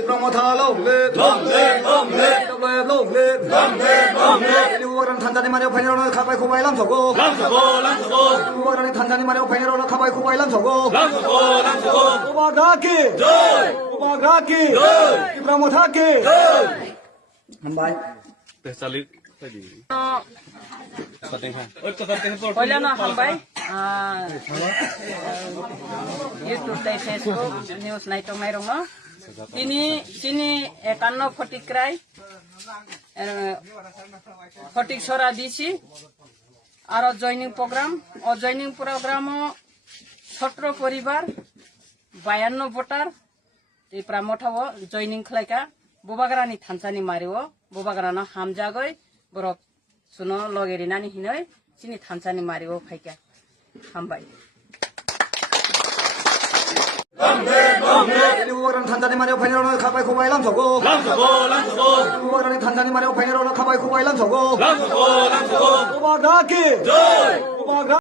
이브라모타롱레 롱레 우바그란 탄자니 마리오 페네로는 카바이 코바일람 저고 우바그란이 탄자니 마리오 페네로는 카바이 코바일람 저고 우바가키 이브라모타키 한바이 Salib tadi. पहिला हामबाय YouTube tay Facebook news nai to mai rong ini 51 Fatikroy Phatik ছড়া দিছি আর জয়নিং প্রোগ্রাম ছোট পরিবার 52 ভোটার এই প্রামঠাও জয়নিং খলাইকা বুবাগ্রানি থানসানি মারিও বুবাগ্রাना हामजागै बरफ सुनो लगेरिनानि हिनै सिनि थानसानि मारिओ फाइका हामबाय 우바그란 탄자니 마리오 페네로는 카바이 코바일람 저고 우바그란이 탄자니 마리오 페네로는 카바이 코바일람 저고 우바가키